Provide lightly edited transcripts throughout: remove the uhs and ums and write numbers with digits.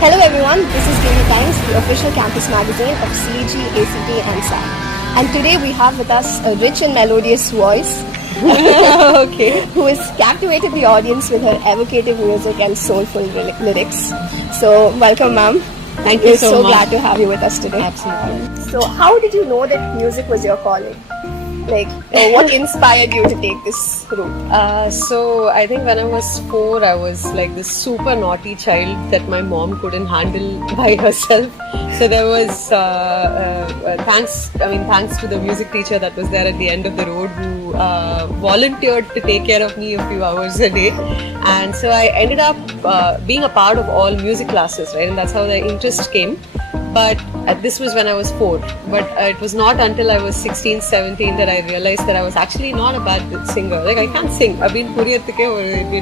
Hello everyone, this is Daily Times, the official campus magazine of CEG, ACT and SAT. And today we have with us a rich and melodious voice Okay. who has captivated the audience with her evocative music and soulful lyrics. So welcome ma'am. Thank you We're so so much. glad to have you with us today. Absolutely. So how did you know that music was your calling? What inspired you to take this route? So I think when I was 4, I was like this super naughty child that my mom couldn't handle by herself. So there was thanks to the music teacher that was there at the end of the road who volunteered to take care of me a few hours a day, and so I ended up being a part of all music classes, right? And that's how the interest came. But this was when I was 4. But it was not until I was 16, 17 that I realized that I was actually not a bad singer. Like I can't sing. I've been it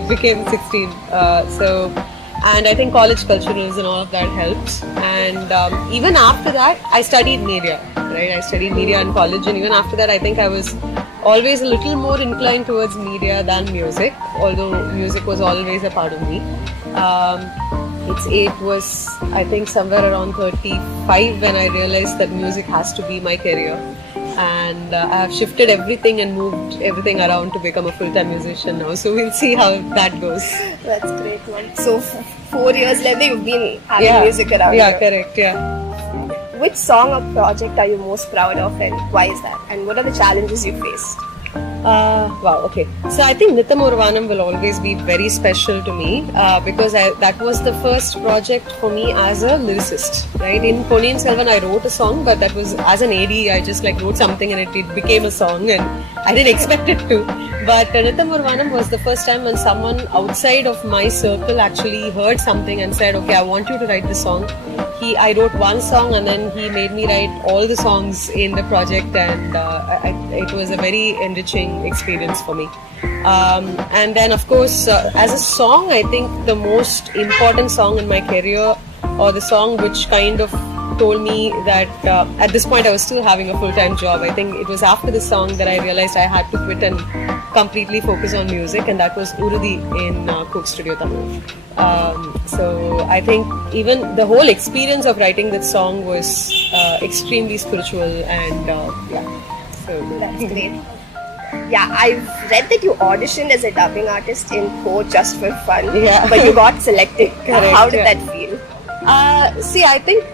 became 16. And I think college culturals and all of that helped. And even after that, I studied media. Right? I studied media in college, and even after that, I think I was always a little more inclined towards media than music. Although music was always a part of me. It was, I think, somewhere around 35 when I realized that music has to be my career. And I have shifted everything and moved everything around to become a full-time musician now. So we'll see how that goes. That's great one. So 4 years later, you've been having music around Yeah, you. correct, yeah. Which song or project are you most proud of, and why is that? And what are the challenges you faced? Wow, okay. So I think Nitham Urvanam will always be very special to me because that was the first project for me as a lyricist, right? In Ponniyin Selvan, I wrote a song, but that was as an AD, I just wrote something and it became a song, and I didn't expect it to. But Nitham Urvanam was the first time when someone outside of my circle actually heard something and said, okay, I want you to write this song. I wrote one song and then he made me write all the songs in the project, and it was a very enriching experience for me. And then of course as a song, I think the most important song in my career, or the song which kind of told me that at this point I was still having a full-time job, I think it was after the song that I realized I had to quit and completely focus on music, and that was Urudi in Coke Studio Tamil. So I think even the whole experience of writing that song was extremely spiritual, and so That's great. Yeah, I've read that you auditioned as a dubbing artist in Ho just for fun, but you got selected. Correct, How did that feel? See, I think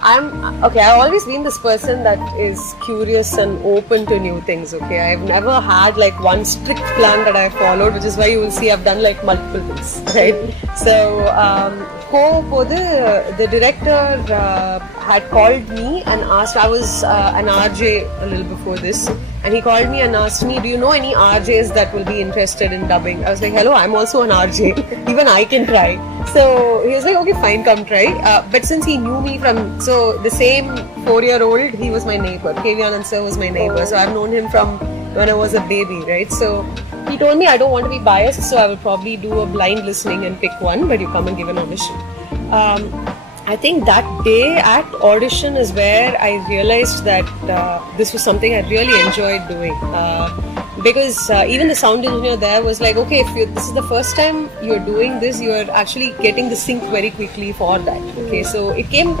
I've always been this person that is curious and open to new things. Okay, I've never had one strict plan that I followed, which is why you will see I've done multiple things, right? So the director had called me and asked. I was an RJ a little before this, and he called me and asked me, do you know any RJs that will be interested in dubbing? I was like, hello, I'm also an RJ. Even I can try. So he was like, okay, fine, come try. But since he knew me from, so the same 4-year-old, he was my neighbor. KV Anand sir was my neighbor. So I've known him from when I was a baby, right? So he told me I don't want to be biased, so I will probably do a blind listening and pick one, but you come and give an audition. I think that day at audition is where I realized that this was something I really enjoyed doing. Because even the sound engineer there was like, okay, if this is the first time you're doing this, you're actually getting the sync very quickly for that. Okay, so it came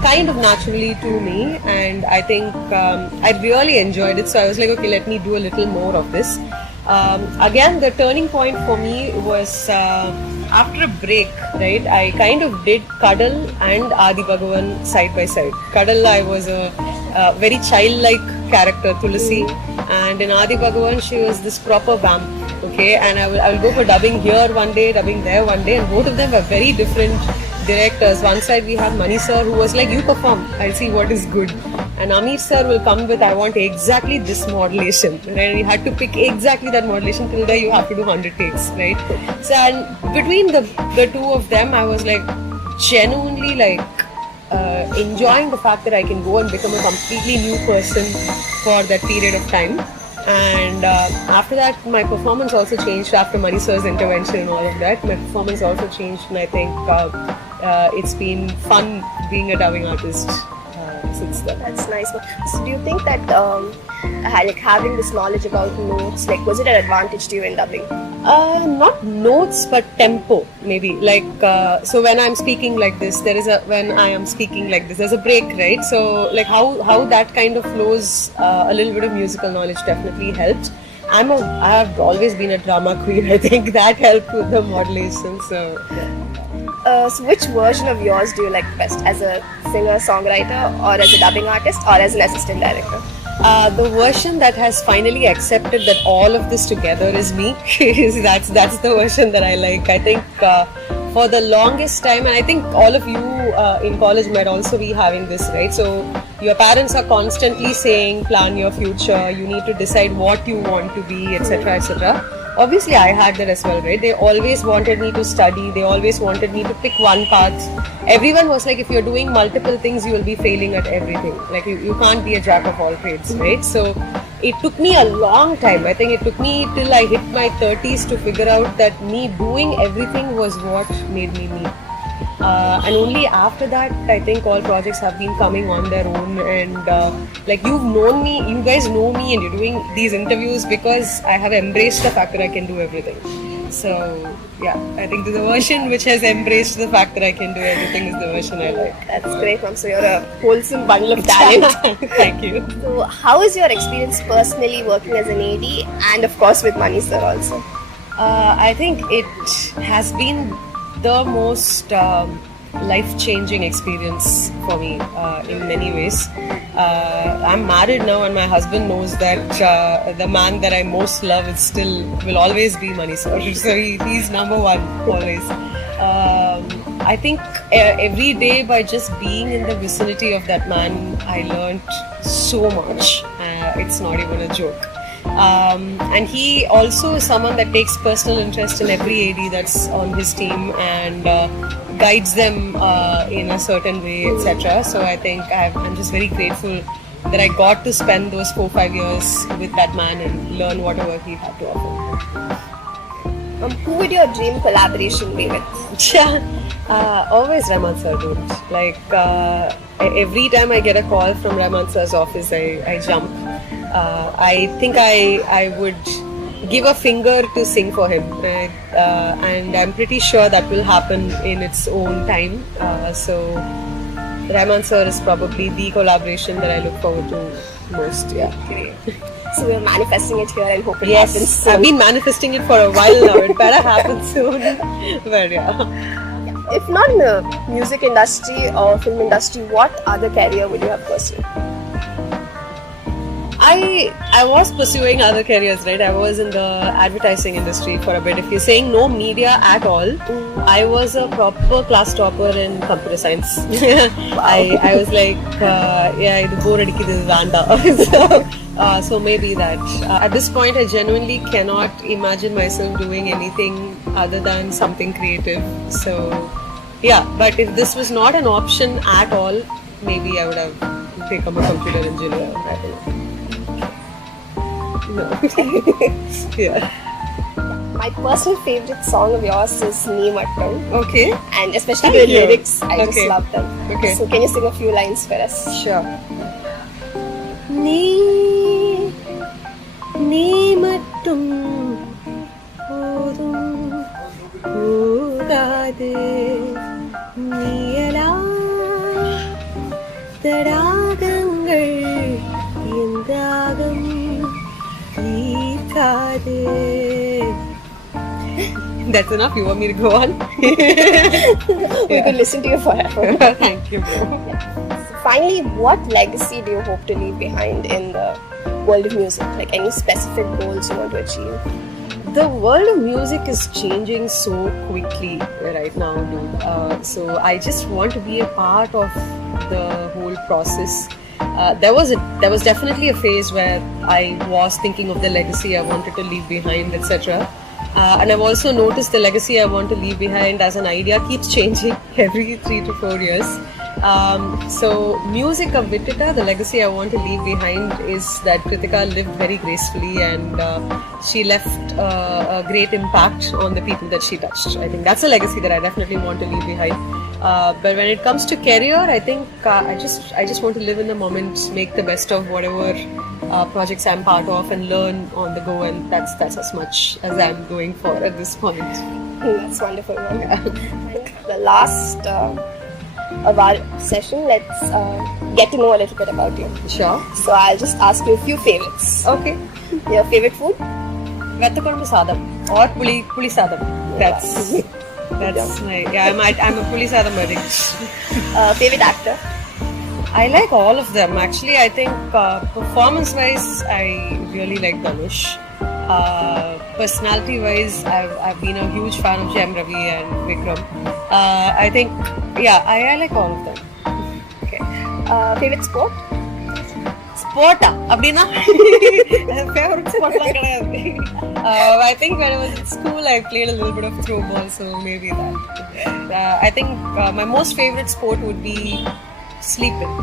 kind of naturally to me, and I think I really enjoyed it. So I was like, okay, let me do a little more of this. Again, the turning point for me was after a break, right? I kind of did Kadal and Adi Bhagavan side by side. Kadal, I was a very childlike character, Tulasi, and in Adi Bhagavan, she was this proper vamp. Okay, and I will go for dubbing here one day, dubbing there one day, and both of them were very different directors. One side we have Mani sir, who was like, you perform, I'll see what is good. And Amir sir will come with, I want exactly this modulation. And you had to pick exactly that modulation. Till there you have to do 100 takes, right? So and between the two of them, I was genuinely enjoying the fact that I can go and become a completely new person for that period of time. And after that, my performance also changed after Mani sir's intervention and all of that. My performance also changed, and I think it's been fun being a dubbing artist sits there. That's nice. So do you think that like having this knowledge about notes, like was it an advantage to you in dubbing? Not notes, but tempo, maybe. Like, so when I'm speaking like this, there's a break, right? So, like, how that kind of flows, a little bit of musical knowledge definitely helped. I have always been a drama queen. I think that helped with the modulation. So, So which version of yours do you like best, as a singer, songwriter, or as a dubbing artist, or as an assistant director? the version that has finally accepted that all of this together is me. that's the version that I like. I think for the longest time, and I think all of you in college might also be having this, right? So your parents are constantly saying, plan your future, you need to decide what you want to be, etc., etc. Obviously, I had that as well, right? They always wanted me to study. They always wanted me to pick one path. Everyone was like, if you're doing multiple things, you will be failing at everything. Like, you can't be a jack of all trades, right? So it took me a long time. I think it took me till I hit my 30s to figure out that me doing everything was what made me me. And only after that, I think all projects have been coming on their own. And like, you've known me, you guys know me, and you're doing these interviews because I have embraced the fact that I can do everything. So yeah, I think the version which has embraced the fact that I can do everything is the version I like. That's great, ma'am. So you're a wholesome bundle of talent. Thank you. So how is your experience personally working as an AD, and of course with Mani sir also? I think it has been the most life-changing experience for me in many ways. I'm married now, and my husband knows that the man that I most love will always be Mani sir. So he's number one always. I think every day, by just being in the vicinity of that man, I learned so much. It's not even a joke. And he also is someone that takes personal interest in every AD that's on his team and guides them in a certain way, etc. So I think I'm just very grateful that I got to spend those 4-5 years with that man and learn whatever he had to offer. Who would your dream collaboration be with? Always Rahman sir, dude. Like every time I get a call from Rahman sir's office, I jump. I think I would give a finger to sing for him, and I'm pretty sure that will happen in its own time. So Rahman sir is probably the collaboration that I look forward to most. Yeah. So we're manifesting it here and hope it Yes, happens soon. I've been manifesting it for a while now. It better happen soon. But yeah. If not in the music industry or film industry, what other career would you have pursued? I was pursuing other careers, right? I was in the advertising industry for a bit. If you're saying no media at all, I was a proper class topper in computer science. I was like, idu bore adikidhu vanda. So maybe that. At this point, I genuinely cannot imagine myself doing anything other than something creative. So yeah, but if this was not an option at all, maybe I would have become a computer engineer. I don't know. No. Yeah. My personal favorite song of yours is Nee Mattum. Okay. And especially Thank the you. lyrics, I just Okay. love them. Okay. So can you sing a few lines for us? Sure. Nee mattum podum pogadhe neeyalai thadagangal endagam eekade. That's enough. You want me to go on? We could listen to you forever. Thank you, bro. So finally, what legacy do you hope to leave behind in the world of music? Like any specific goals you want to achieve? The world of music is changing so quickly right now, dude. So I just want to be a part of the whole process. There was definitely a phase where I was thinking of the legacy I wanted to leave behind, etc. And I've also noticed the legacy I want to leave behind as an idea keeps changing every 3 to 4 years. So music of Vittita, the legacy I want to leave behind is that Kritika lived very gracefully and she left a great impact on the people that she touched. I think that's a legacy that I definitely want to leave behind. But when it comes to career, I think I just want to live in the moment, make the best of whatever projects I'm part of, and learn on the go. And that's as much as I'm going for at this point. That's wonderful. The last of our session, let's get to know a little bit about you. Sure. So I'll just ask you a few favorites. Okay. Your favorite food? Vettakondu sadam or puli sadam. That's my I'm a puli sadam addict. Favorite actor? I like all of them actually. I think performance-wise, I really like Dhanush. Personality-wise, I've been a huge fan of Jayam Ravi and Vikram. I think I like all of them. Okay. Favorite sport? Sport அப்படினா favorite sport la கிடையாது. I think when I was in school I played a little bit of throw ball, so maybe that. I think my most favorite sport would be sleeping.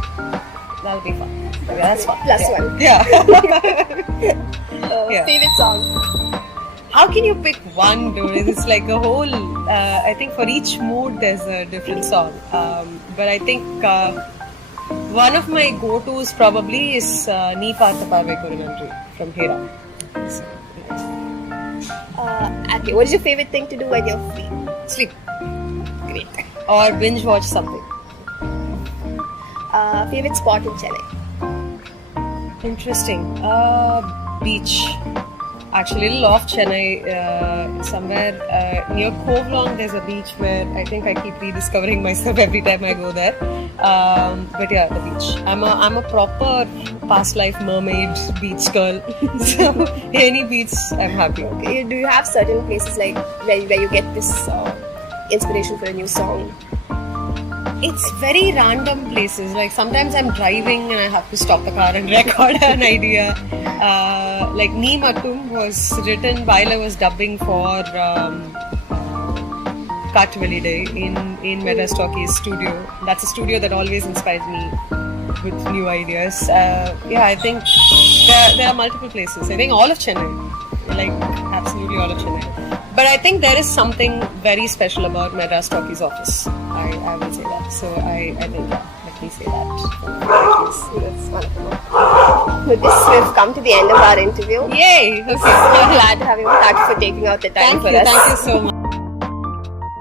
That'll be fun. Yeah, that's fun. Plus one. Yeah. Favorite song? How can you pick one, dude? It's like a whole. I think for each mood there's a different song. But I think one of my go-tos probably is Nee Paartha Paarvai Koru Nandri from Hera. Okay, what is your favorite thing to do when you're free? Sleep. Great. Or binge watch something. Favorite spot in Chennai? Interesting. Beach. Actually, a little off Chennai, somewhere near Kovalong, there's a beach where I think I keep rediscovering myself every time I go there. But yeah, the beach. I'm a proper past life mermaid beach girl. So any beach, I'm happy. Okay. Do you have certain places like where you get this inspiration for a new song? It's very random places. Like sometimes I'm driving and I have to stop the car and record an idea. Like Nee Mattum was written while I was dubbing for Kaatuveli Day in Metastockey's studio. That's a studio that always inspires me with new ideas. I think there are multiple places. I think all of Chennai, like absolutely all of Chennai. But I think there is something very special about Metastockey's office. I will say that. So I think let me say that. That's wonderful. With this, we've come to the end of our interview. Yay! Okay. So glad to have you. Thank you for taking out the time for us. Thank you so much.